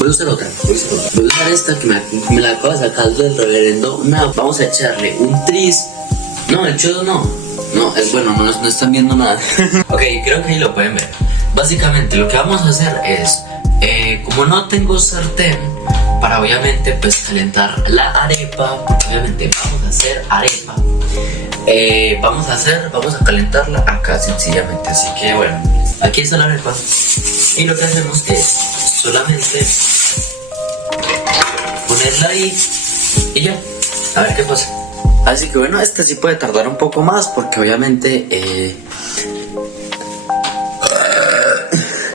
Voy a usar otra, voy a usar esta que me la acabo de sacar del reverendo. No, vamos a echarle un tris. No, el chodo no, es bueno, no están viendo nada. Ok, creo que ahí lo pueden ver. Básicamente lo que vamos a hacer es, como no tengo sartén para obviamente pues calentar la arepa, porque obviamente vamos a hacer arepa, vamos a calentarla acá sencillamente. Así que bueno, aquí está la arepa y lo que hacemos es solamente ponerla ahí y ya, a ver qué pasa. Así que bueno, esta sí puede tardar un poco más porque obviamente